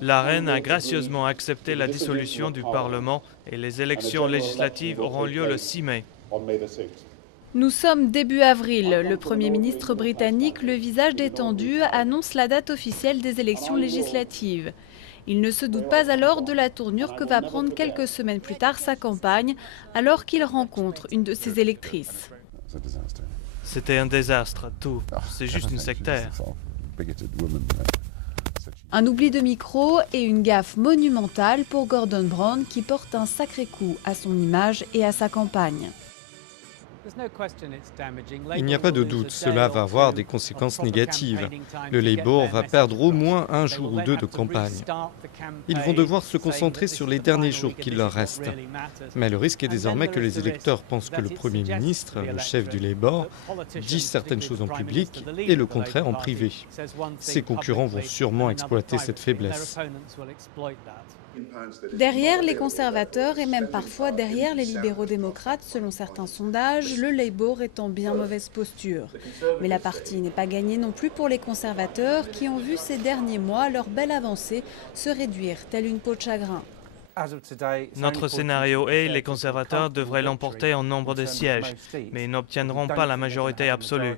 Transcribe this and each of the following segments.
La reine a gracieusement accepté la dissolution du Parlement et les élections législatives auront lieu le 6 mai. Nous sommes début avril. Le Premier ministre britannique, le visage détendu, annonce la date officielle des élections législatives. Il ne se doute pas alors de la tournure que va prendre quelques semaines plus tard sa campagne, alors qu'il rencontre une de ses électrices. C'était un désastre, tout. C'est juste une sectaire. Un oubli de micro et une gaffe monumentale pour Gordon Brown qui porte un sacré coup à son image et à sa campagne. Il n'y a pas de doute, cela va avoir des conséquences négatives. Le Labour va perdre au moins un jour ou deux de campagne. Ils vont devoir se concentrer sur les derniers jours qu'il leur reste. Mais le risque est désormais que les électeurs pensent que le Premier ministre, le chef du Labour, dit certaines choses en public et le contraire en privé. Ses concurrents vont sûrement exploiter cette faiblesse. Derrière les conservateurs et même parfois derrière les libéraux démocrates, selon certains sondages, le Labour est en bien mauvaise posture. Mais la partie n'est pas gagnée non plus pour les conservateurs qui ont vu ces derniers mois leur belle avancée se réduire telle une peau de chagrin. Notre scénario est les conservateurs devraient l'emporter en nombre de sièges, mais n'obtiendront pas la majorité absolue.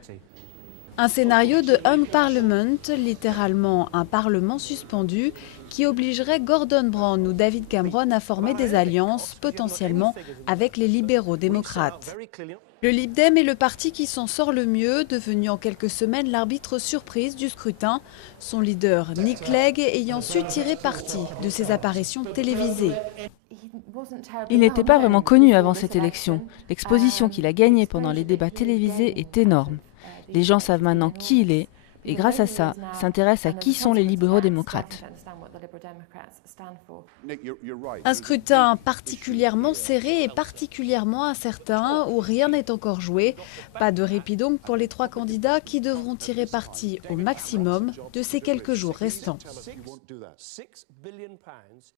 Un scénario de Hung Parliament, littéralement un parlement suspendu, qui obligerait Gordon Brown ou David Cameron à former des alliances, potentiellement avec les libéraux démocrates. Le Lib Dem est le parti qui s'en sort le mieux, devenu en quelques semaines l'arbitre surprise du scrutin, son leader Nick Clegg ayant su tirer parti de ses apparitions télévisées. Il n'était pas vraiment connu avant cette élection. L'exposition qu'il a gagnée pendant les débats télévisés est énorme. Les gens savent maintenant qui il est et grâce à ça, s'intéressent à qui sont les libéraux démocrates. Un scrutin particulièrement serré et particulièrement incertain où rien n'est encore joué. Pas de répit donc pour les trois candidats qui devront tirer parti au maximum de ces quelques jours restants.